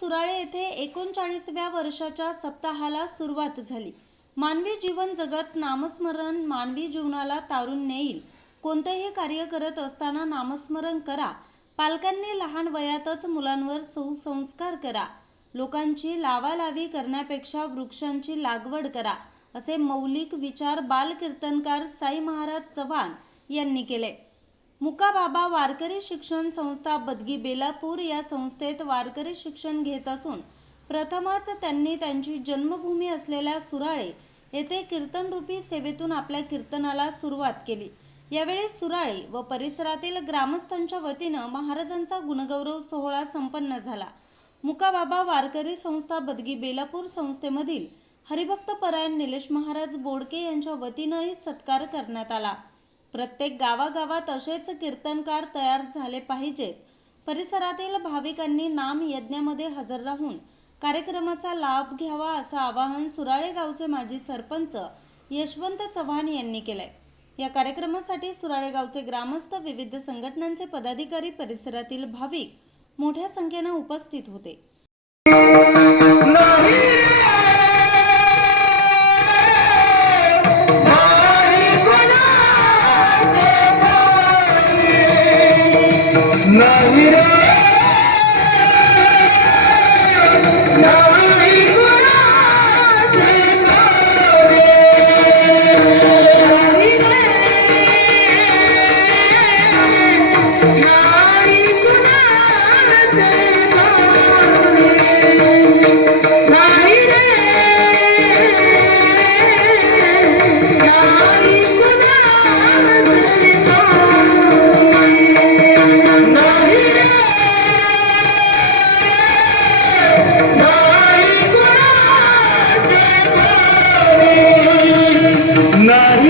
सुराळे येथे एकोणचाळीसव्या वर्षाच्या सप्ताहाला सुरुवात झाली. मानवी जीवन जगत नामस्मरण मानवी जीवनाला तारून नेईल कोणतंही कार्य करत असताना नामस्मरण करा. पालकांनी लहान वयातच मुलांवर सुसंस्कार करा. लोकांची लावालावी करण्यापेक्षा वृक्षांची लागवड करा असे मौलिक विचार बालकीर्तनकार साई महाराज चव्हाण यांनी केले. मुकाबाबा वारकरी शिक्षण संस्था बदगी बेलापूर या संस्थेत वारकरी शिक्षण घेत असून प्रथमच त्यांनी त्यांची जन्मभूमी असलेल्या सुराळे येथे कीर्तनरूपी सेवेतून आपल्या कीर्तनाला सुरुवात केली. यावेळी सुराळे व परिसरातील ग्रामस्थांच्या वतीनं महाराजांचा गुणगौरव सोहळा संपन्न झाला. मुकाबाबा वारकरी संस्था बदगी बेलापूर संस्थेमधील हरिभक्त परायण निलेश महाराज बोडके यांच्या वतीनंही सत्कार करण्यात आला. प्रत्येक गावागावात असेच कीर्तनकार तयार झाले पाहिजेत. परिसरातील भाविकांनी नाम यज्ञामध्ये हजर राहून कार्यक्रमाचा लाभ घ्यावा असं आवाहन सुराळे गावचे माजी सरपंच यशवंत चव्हाण यांनी केलंय. या कार्यक्रमासाठी सुराळे गावचे ग्रामस्थ विविध संघटनांचे पदाधिकारी परिसरातील भाविक मोठ्या संख्येनं उपस्थित होते. Navidad. Yeah.